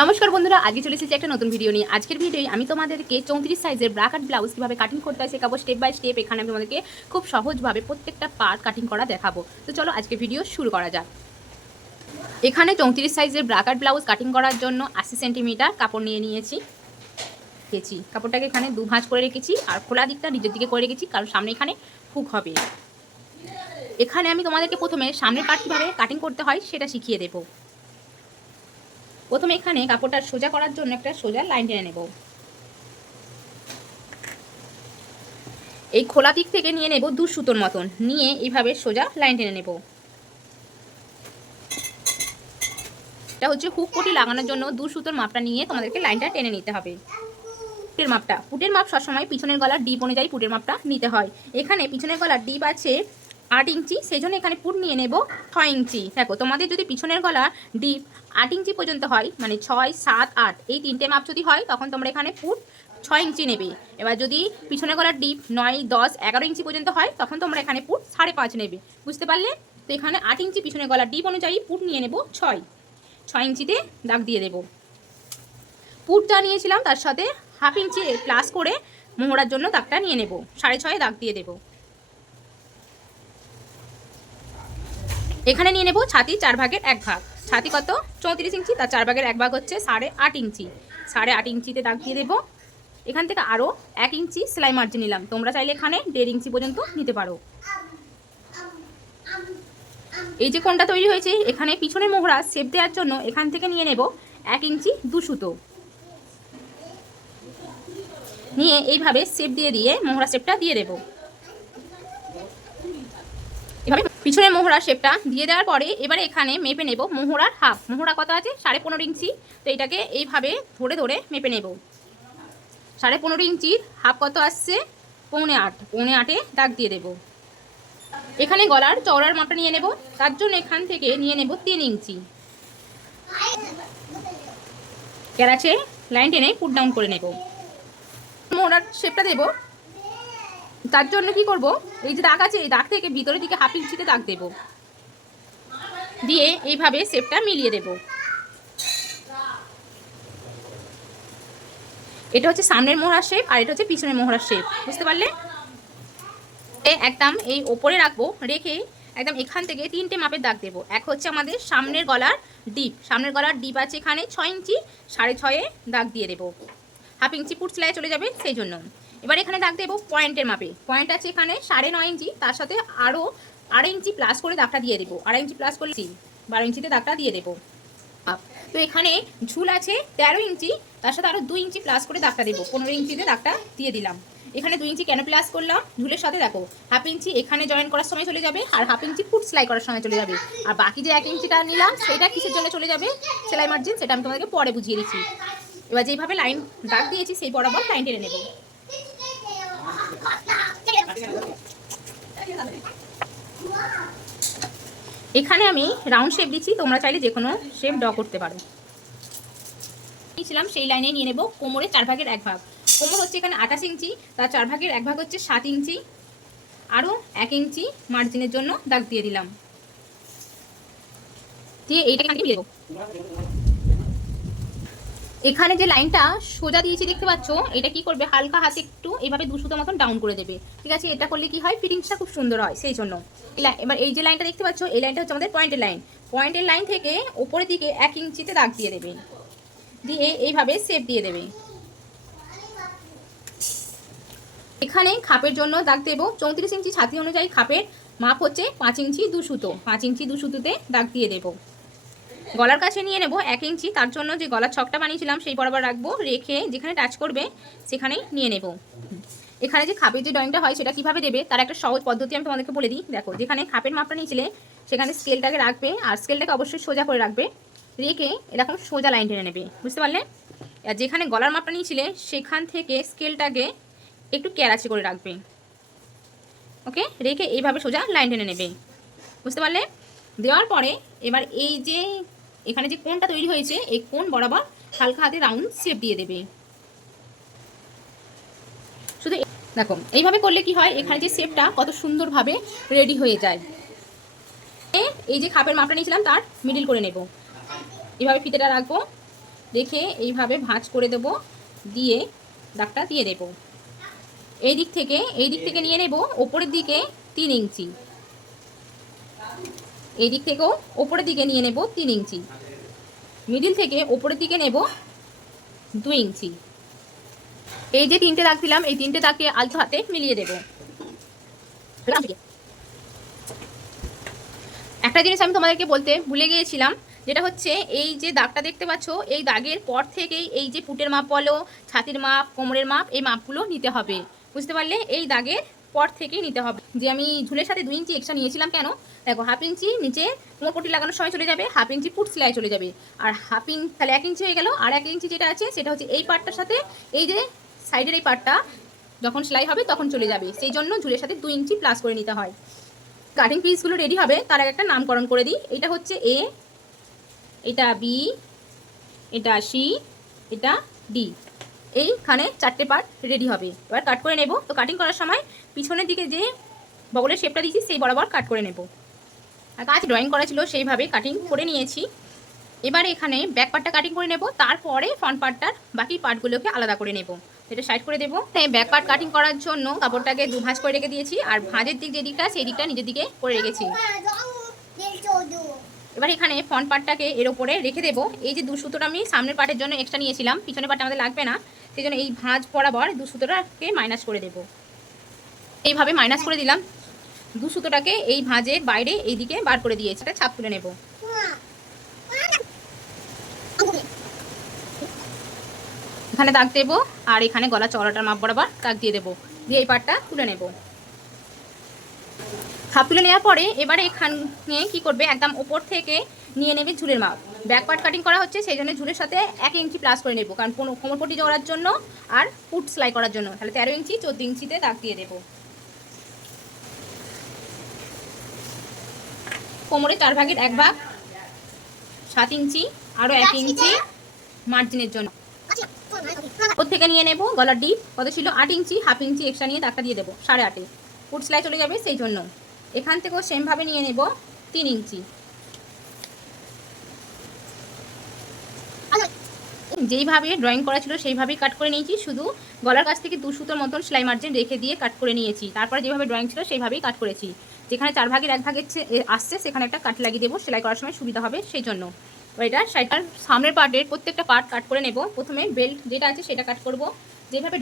নমস্কার বন্ধুরা, আজকে চলে এসেছি একটা নতুন ভিডিও নিয়ে। আজকের ভিডিওয় আমি তোমাদেরকে চৌত্রিশ সাইজের ব্রাকাট ব্লাউজ কীভাবে কাটিং করতে হয় শেখাবো। স্টেপ বাই স্টেপ এখানে আমি তোমাদেরকে খুব সহজভাবে প্রত্যেকটা পার্ট কাটিং করা দেখাবো। তো চলো আজকে ভিডিও শুরু করা যাক। এখানে চৌত্রিশ সাইজের ব্রাকাট ব্লাউজ কাটিং করার জন্য আশি সেন্টিমিটার কাপড় নিয়ে নিয়েছি। রেখেছি কাপড়টাকে এখানে দু ভাঁজ করে রেখেছি আর খোলা দিকটা নিজের দিকে করে রেখেছি, কারণ সামনে এখানে হুক হবে। এখানে আমি তোমাদেরকে প্রথমে সামনের পার্ট কীভাবে কাটিং করতে হয় সেটা শিখিয়ে দেবো। প্রথমে এখানে কাপড়টা সোজা করার জন্য একটা সোজা লাইন টেনে নেব। এই খোলা দিক থেকে নিয়ে নেব দু সুতোর মতন। নিয়ে এইভাবে সোজা লাইন টেনে নেব। এটা হচ্ছে হুক পটি লাগানোর জন্য দু সুতোর মাপটা নিয়ে তোমাদেরকে লাইনটা টেনে নিতে হবে। পুটের মাপটা। পুটের মাপ সবসময় পিছনের গলার ডিপ অনুযায়ী পুটের মাপটা নিতে হয়। এখানে পিছনের গলার ডিপ আছে আট ইঞ্চি সেই জন্য এখানে পুট নিয়ে নেব ছয় ইঞ্চি। দেখো, তোমাদের যদি পিছনের গলা ডিপ আট ইঞ্চি পর্যন্ত হয় মানে ছয়, সাত, আট, এই তিনটে মাপ যদি হয়, তখন তোমরা এখানে পুট ছয় ইঞ্চি নেবে। এবার যদি পিছনের গলার ডিপ নয়, দশ, এগারো ইঞ্চি পর্যন্ত হয়, তখন তোমরা এখানে পুট সাড়ে পাঁচ নেবে। বুঝতে পারলে? তো এখানে আট ইঞ্চি পিছনের গলার ডিপ অনুযায়ী পুট নিয়ে নেব ছয়। ছয় ইঞ্চিতে দাগ দিয়ে দেব। পুট যা নিয়েছিলাম, তার সাথে হাফ ইঞ্চি প্লাস করে মোহরার জন্য দাগটা নিয়ে নেব। সাড়ে ছয়ে দাগ দিয়ে দেবো। এখানে নিয়ে নেব ছাতি চার ভাগের এক ভাগ। ছাতি কত? চৌত্রিশ ইঞ্চি, তার চার ভাগের এক ভাগ হচ্ছে সাড়ে আট ইঞ্চি। সাড়ে আট ইঞ্চিতে দাগ দিয়ে দেবো। এখান থেকে আরও এক ইঞ্চি সেলাই মার্জিন নিলাম। তোমরা চাইলে এখানে দেড় ইঞ্চি পর্যন্ত নিতে পারো। এই যে কোনটা তৈরি হয়েছে, এখানে পিছনের মোহরা সেপ দেওয়ার জন্য এখান থেকে নিয়ে নেব এক ইঞ্চি দু সুতো। নিয়ে এইভাবে সেপ দিয়ে দিয়ে মোহরা সেপটা দিয়ে দেবো। পিছনের মোহরা শেপটা দিয়ে দেওয়ার পরে এবারে এখানে মেপে নেব মোহরার হাফ মোহরা কত আছে? সাড়ে পনেরো ইঞ্চি। তো এটাকে এইভাবে ধরে ধরে মেপে নেব। সাড়ে পনেরো ইঞ্চির হাফ কত আসছে? পৌনে আট। পৌনে আটে দাগ দিয়ে দেব। এখানে গলার চওড়ার মাপটা নিয়ে নেব। তার জন্য এখান থেকে নিয়ে নেব তিন ইঞ্চি। ক্যারাচে লাইন টেনে পুট ডাউন করে নেব। মোহরার শেপটা দেবো। তার জন্য কি করব? এই যে দাগ আছে, এই দাগ থেকে ভিতরের দিকে হাফ ইঞ্চিতে দাগ দেব। দিয়ে এইভাবে শেপটা মিলিয়ে দেব। এটা হচ্ছে সামনের মোহরার শেপ আর এটা হচ্ছে পিছনের মোহরার শেপ বুঝতে পারলে? একদম এই ওপরে রাখব, রেখে একদম এখান থেকে তিনটে মাপের দাগ দেবো। এক হচ্ছে আমাদের সামনের গলার ডিপ সামনের গলার ডিপ আছে এখানে ছয় ইঞ্চি, সাড়ে ছয়ে দাগ দিয়ে দেবো। হাফ ইঞ্চি ফুট সেলাই চলে যাবে, সেই জন্য। এবার এখানে দাগ দেবো পয়েন্টের মাপে। পয়েন্ট আছে এখানে সাড়ে নয় ইঞ্চি, তার সাথে আরও আড়াই ইঞ্চি প্লাস করে দাগটা দিয়ে দেবো। আড়াই ইঞ্চি প্লাস করলে বারো ইঞ্চিতে দাগটা দিয়ে দেবো। তো এখানে ঝুল আছে তেরো ইঞ্চি, তার সাথে আরও দুই ইঞ্চি প্লাস করে দাগটা দেবো। পনেরো ইঞ্চিতে দাগটা দিয়ে দিলাম। এখানে দুই ইঞ্চি কেন প্লাস করলাম? ঝুলের সাথে দেখো হাফ ইঞ্চি এখানে জয়েন করার সময় চলে যাবে আর হাফ ইঞ্চি ফুট সেলাই করার সময় চলে যাবে। আর বাকি যে এক ইঞ্চিটা নিলাম, সেটা কিসের জন্য চলে যাবে? সেলাই মার্জিন সেটা আমি তোমাদেরকে পরে বুঝিয়ে দিচ্ছি। এবার যেভাবে লাইন দাগ দিয়েছি, সেই বরাবর লাইন টেনে নেব। এখানে আমি রাউন্ড শেপ দিচ্ছি, তোমরা চাইলে যে কোনো শেপ ড্র করতে পারো। নিয়েছিলাম সেই লাইনে নিয়ে নেব কোমরের চার ভাগের এক ভাগ। কোমর হচ্ছে এখানে আঠাশ ইঞ্চি, তার চার ভাগের এক ভাগ হচ্ছে সাত ইঞ্চি। আরও এক ইঞ্চি মার্জিনের জন্য দাগ দিয়ে দিলাম। দিয়ে এইটা দেবো। এখানে যে লাইনটা সোজা দিয়েছি দেখতে পাচ্ছ, এটা কি করবে? হালকা হাতে একটু এইভাবে দুশোতো মতন ডাউন করে দেবে। ঠিক আছে? এটা করলে কি হয়? ফিটিংসটা খুব সুন্দর হয়, সেই জন্য। এবার এই যে লাইনটা দেখতে পাচ্ছ, এই লাইনটা হচ্ছে আমাদের পয়েন্টের লাইন পয়েন্টের লাইন থেকে ওপরের দিকে এক ইঞ্চিতে দাগ দিয়ে দেবে। দিয়ে এইভাবে সেপ দিয়ে দেবে। এখানে খাপের জন্য দাগ দেবো। চৌত্রিশ ইঞ্চি ছাতি অনুযায়ী খাপের মাপ হচ্ছে পাঁচ ইঞ্চি দু সুতো। পাঁচ ইঞ্চি দু সুতোতে দাগ দিয়ে দেবো। গলার কাছে নিয়ে নেব এক ইঞ্চি। তার জন্য যে গলার ছকটা বানিয়েছিলাম, সেই বরাবর রাখব, রেখে যেখানে টাচ করবে, সেখানেই নিয়ে নেব। এখানে যে খাপের যে ড্রয়িংটা হয়, সেটা কীভাবে দেবে, তার একটা সহজ পদ্ধতি আমি তোমাদেরকে বলে দিই। দেখো, যেখানে খাপের মাপটা নিয়েছিলে, সেখানে স্কেলটাকে রাখবে, আর স্কেলটাকে অবশ্যই সোজা করে রাখবে, রেখে এরকম সোজা লাইন টেনে নেবে। বুঝতে পারলে? আর যেখানে গলার মাপটা নিয়েছিলে, সেখান থেকে স্কেলটাকে একটু ক্যারাচি করে রাখবে। ওকে? রেখে এইভাবে সোজা লাইন টেনে নেবে। বুঝতে পারলে? দেওয়ার পরে, এবার এই যে এখানে যে কোনটা তৈরি হয়েছে, এই কোন বরাবর হালকা হাতে রাউন্ড শেপ দিয়ে দেবে। শুধু দেখো, এইভাবে করলে কি হয়? এখানে যে শেপটা কত সুন্দরভাবে রেডি হয়ে যায়। এই যে খাপের মাপটা নিয়েছিলাম, তার মিডিল করে নেব। এভাবে ফিতেটা রাখব, রেখে এইভাবে ভাঁজ করে দেব, দিয়ে দাগটা দিয়ে দেব। এই দিক থেকে, এই দিক থেকে নিয়ে নেব, ওপরের দিকে তিন ইঞ্চি। এই দিক থেকেও ওপরের দিকে নিয়ে নেব তিন ইঞ্চি। মিডিল থেকে ওপরের দিকে নেব দুই ইঞ্চি। এই যে তিনটে দাগ দিলাম, এই তিনটে দাগকে আলতো হাতে মিলিয়ে দেব। একটা জিনিস আমি তোমাদেরকে বলতে ভুলে গিয়েছিলাম, যেটা হচ্ছে এই যে দাগটা দেখতে পাচ্ছ, এই দাগের পর থেকেই এই যে পুটের মাপ বলো, ছাতির মাপ, কোমরের মাপ, এই মাপগুলো নিতে হবে। বুঝতে পারলে? এই দাগের পর থেকেই নিতে হবে। যে আমি ঝুলের সাথে দুই ইঞ্চি এক্সট্রা নিয়েছিলাম কেন? দেখো হাফ ইঞ্চি নিচে কোমর পট্টি লাগানোর সময় চলে যাবে হাফ ইঞ্চি পুট সেলাই চলে যাবে। আর হাফ ইঞ্চ তাহলে এক ইঞ্চি হয়ে গেল, আর এক ইঞ্চি যেটা আছে, সেটা হচ্ছে এই পার্টটার সাথে, এই যে সাইডের এই পার্টটা যখন সেলাই হবে তখন চলে যাবে। সেই জন্য ঝুলের সাথে দুই ইঞ্চি প্লাস করে নিতে হয়। কাটিং পিসগুলো রেডি হবে, তার একটা নামকরণ করে দিই। এটা হচ্ছে এ এটা বি এটা সি এটা ডি এইখানে চারটে পার্ট রেডি হবে। এবার কাট করে নেব। তো কাটিং করার সময় পিছনের দিকে যে বগলের শেপটা দিয়েছি, সেই বরাবর কাট করে নেব। আর কাজ ড্রয়িং করা ছিল, সেইভাবে কাটিং করে নিয়েছি। এবার এখানে ব্যাক পার্টটা কাটিং করে নেব। তারপরে ফ্রন্ট পার্টটার বাকি পার্টগুলোকে আলাদা করে নেব। এটা সাইড করে দেবো। ব্যাক পার্ট কাটিং করার জন্য কাপড়টাকে দু ভাঁজ করে রেখে দিয়েছি। আর ভাঁজের দিক যে দিকটা, সেই দিকটা নিজের দিকে করে রেখেছি। এবার এখানে ফ্রন্ট পার্টটাকে এর ওপরে রেখে দেবো। এই যে দু সুতোটা আমি সামনের পার্টের জন্য এক্সট্রা নিয়েছিলাম, পিছনের পার্টটা আমাদের লাগবে না। সেই জন্য এই ভাঁজ বরাবর দু সুতোটাকে মাইনাস করে দেবো। এইভাবে মাইনাস করে দিলাম। দু সুতোটাকে এই ভাঁজের বাইরে এই দিকে বার করে দিয়েছি। এটা ছাপ তুলে নেব। এখানে দাগ দেবো আর এখানে গলা চড়াটার মাপ বরাবর দাগ দিয়ে দেবো। দিয়ে এই পাটটা তুলে নেব। ছাপ তুলে নেওয়ার পরে এবারে এখানে কি করবে? একদম ওপর থেকে নিয়ে নেবে ঝুলের মাপ। ব্যাক পার্ট কাটিং করা হচ্ছে সেই জন্য ঝুলের সাথে এক ইঞ্চি প্লাস করে নেব কারণ কোনো কোমরপটি জড়ার জন্য আর ফুট সেলাই করার জন্য। তাহলে তেরো ইঞ্চি চোদ্দ ইঞ্চিতে দাগ দিয়ে দেবো। কোমরে চার ভাগের এক ভাগ সাত ইঞ্চি আরও এক ইঞ্চি মার্জিনের জন্য। ওর থেকে নিয়ে নেব গলার ডিপ কত ছিল? আট ইঞ্চি হাফ ইঞ্চি এক্সট্রা নিয়ে দাগটা দিয়ে দেবো সাড়ে আটে। ফুট সেলাই চলে যাবে সেই জন্য। এখান থেকেও সেমভাবে নিয়ে নেব তিন ইঞ্চি। যেইভাবে ড্রয়িং করা ছিল, সেইভাবেই কাট করে নিয়েছি। শুধু গলার কাছ থেকে দু সুতোর মতন সেলাই মার্জিন রেখে দিয়ে কাট করে নিয়েছি। তারপরে যেভাবে ড্রয়িং ছিল, সেইভাবেই কাট করেছি। যেখানে চার ভাগের এক ভাগের আসছে, সেখানে একটা কাট লাগিয়ে দেবো। সেলাই করার সময় সুবিধা হবে সেই জন্য এটা সাইডটার সামনের পার্টের প্রত্যেকটা পার্ট কাট করে নেব। প্রথমে বেল্ট যেটা আছে, সেটা কাট করব। যেভাবে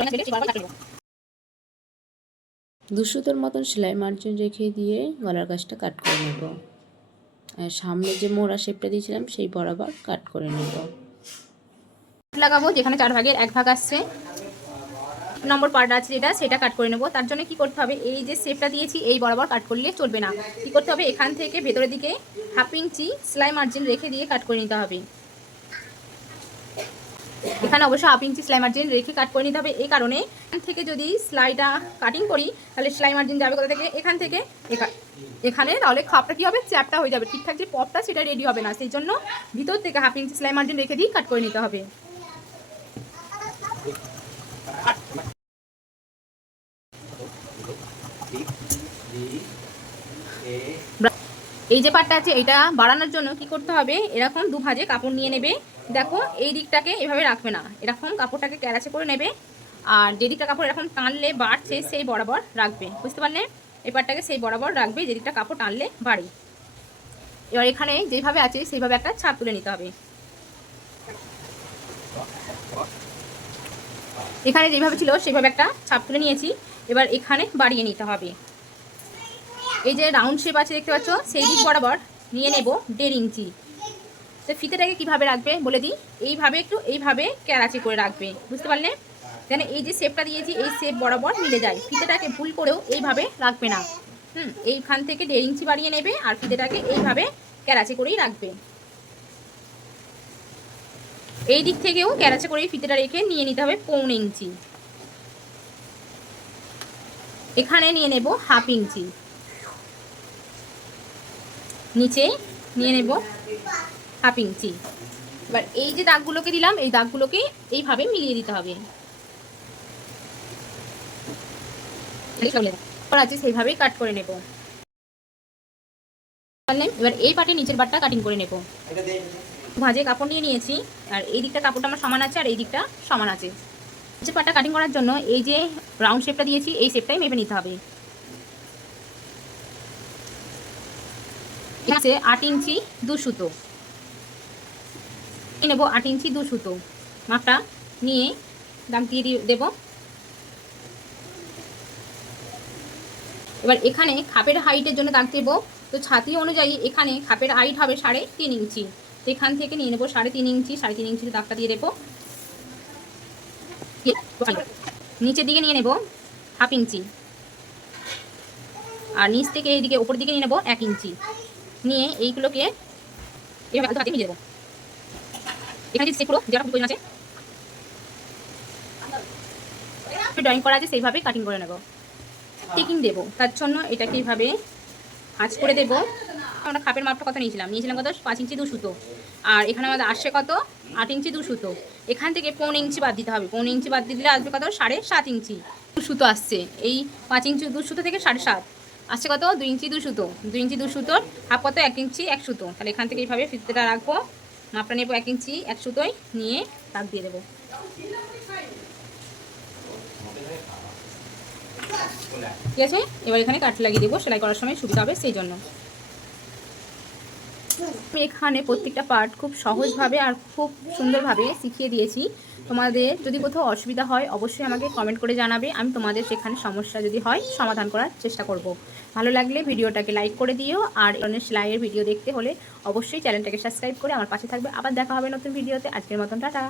দুশোতোর মতন সেলাই মার্জিন রেখে দিয়ে গলার কাজটা কাট করে নেব। সামনে যে মোড়া শেপটা দিয়েছিলাম, সেই বরাবর কাট করে নেব। লাগাবো, যেখানে চার ভাগের এক ভাগ আসছে। নম্বর পার্ট আছে যেটা, সেটা কাট করে নেব। তার জন্য কি করতে হবে? এই যে শেপটা দিয়েছি, এই বরাবর কাট করলে চলবে না। কি করতে হবে? এখান থেকে ভেতরের দিকে হাফ ইঞ্চি সেলাই মার্জিন রেখে দিয়ে কাট করে নিতে হবে। এখানে অবশ্যই হাফ ইঞ্চি সেলাই মার্জিন রেখে কাট করে নিতে হবে। এই কারণে এখান থেকে যদি সেলাইটা কাটিং করি, তাহলে সেলাই মার্জিন যাবে কোথা থেকে? এখান থেকে। এখা- এখানে তাহলে খাপটা কি হবে? চ্যাপটা হয়ে যাবে। ঠিকঠাক যে পপটা সেটা রেডি হবে না। সেই জন্য ভিতর থেকে হাফ ইঞ্চি সেলাই মার্জিন রেখে দিয়ে কাট করে নিতে হবে। এই যে পাটটা আছে, এটা বাড়ানোর জন্য কি করতে হবে? এরকম দু ভাজে কাপড় নিয়ে নেবে। দেখো, এই দিকটাকে এভাবে রাখবে না। এরকম কাপড়টাকে ক্যারাচে করে নেবে। আর যে দিকটা কাপড় এরকম টানলে বাড়ছে, সেই বরাবর রাখবে। বুঝতে পারলে? এই পাটটাকে সেই বরাবর রাখবে, যে দিকটা কাপড় টানলে বাড়ে। এবার এখানে যেভাবে আছে, সেইভাবে একটা ছাপ তুলে নিতে হবে। এখানে যেভাবে ছিল, সেভাবে একটা ছাপ তুলে নিয়েছি। এবার এখানে বাড়িয়ে নিতে হবে। এই যে রাউন্ড শেপ আছে, দেখতে পাচ্ছ? সেই দিক বরাবর নিয়ে নেব দেড় ইঞ্চি। তো ফিতেটাকে কীভাবে রাখবে বলে দিই? এইভাবে একটু এইভাবে ক্যারাচি করে রাখবে। বুঝতে পারলে? যেন এই যে শেপটা দিয়েছি, এই শেপ বরাবর মিলে যায়। ফিতেটাকে ভুল করেও এইভাবে রাখবে না। হুম, এইখান থেকে দেড় ইঞ্চি বাড়িয়ে নেবে আর ফিতেটাকে এইভাবে ক্যারাচি করেই রাখবে। এই দিক থেকেও ক্যারাচে করেই ফিতেটা রেখে নিয়ে নিতে হবে পৌনে ইঞ্চি। এখানে নিয়ে নেব হাফ ইঞ্চি। নিচে নিয়ে নেব হাফ ইঞ্চি। এবার এই যে দাগগুলোকে দিলাম, এই দাগগুলোকে এইভাবে মিলিয়ে দিতে হবে। আছে সেইভাবেই কাট করে নেব। এবার এই পাটে নিচের পাটটা কাটিং করে নেব। ভাজে কাপড় নিয়ে নিয়েছি। আর এই দিকটা কাপড়টা আমার সমান আছে আর এই দিকটা সমান আছে। যে পাটটা কাটিং করার জন্য এই যে রাউন্ড শেপটা দিয়েছি, এই শেপটাই মেপে নিতে হবে। আছে আট ইঞ্চি দু সুতো। নেব আট ইঞ্চি দু সুতো। মাপটা নিয়ে দিয়ে দিয়ে দেবো। এবার এখানে খাপের হাইটের জন্য দাগ দেবো। তো ছাতি অনুযায়ী এখানে খাপের হাইট হবে সাড়ে তিন ইঞ্চি। তো এখান থেকে নিয়ে নেব সাড়ে তিন ইঞ্চি, সাড়ে তিন ইঞ্চিতে দাগটা দিয়ে দেবো নিচের দিকে নিয়ে নেব হাফ ইঞ্চি। আর নিচ থেকে এইদিকে উপর দিকে নিয়ে নেব এক ইঞ্চি। নিয়ে এইগুলোকে দেবো। এখানে যেটা প্রয়োজন আছে ড্রয়িং করা আছে, সেইভাবে কাটিং করে নেব। টিকিং দেবো, তার জন্য এটাকে এইভাবে আঁচ করে দেবো। আমরা খাপের মাপটা কত নিয়েছিলাম? নিয়েছিলাম কত? পাঁচ ইঞ্চি দু সুতো। আর এখানে আমাদের আসছে কত? আট ইঞ্চি দু সুতো। এখান থেকে পৌনে ইঞ্চি বাদ দিতে হবে। পৌনে ইঞ্চি বাদ দিলে আসবে কত? সাড়ে সাত ইঞ্চি। দু সুতো আসছে। এই পাঁচ ইঞ্চি দু সুতো থেকে সাড়ে সাত। আসছে কত? দুই ইঞ্চি দু সুতো। দুই ইঞ্চি দু সুতোর হাফ কত? এক ইঞ্চি, এক সুতো। তাহলে এখান থেকে এইভাবে ফিতেটা রাখব। মাপটা নেব এক ইঞ্চি, এক সুতোয় নিয়ে দাগ দিয়ে দেবো। ঠিক আছে? এবার এখানে কাট লাগিয়ে দেবো। সেলাই করার সময় সুবিধা হবে সেই জন্য। আমি এখানে প্রত্যেকটা পার্ট খুব সহজভাবে আর খুব সুন্দরভাবে শিখিয়ে দিয়েছি। তোমাদের যদি কোথাও অসুবিধা হয়, অবশ্যই আমাকে কমেন্ট করে জানাবে। আমি তোমাদের সেখানে সমস্যা যদি হয়, সমাধান করার চেষ্টা করব। ভালো লাগলে ভিডিওটাকে লাইক করে দিও। আর অন্য সেলাইয়ের ভিডিও দেখতে হলে অবশ্যই চ্যানেলটাকে সাবস্ক্রাইব করে আমার পাশে থাকবে। আবার দেখা হবে নতুন ভিডিওতে আজকের মতন, টাটা।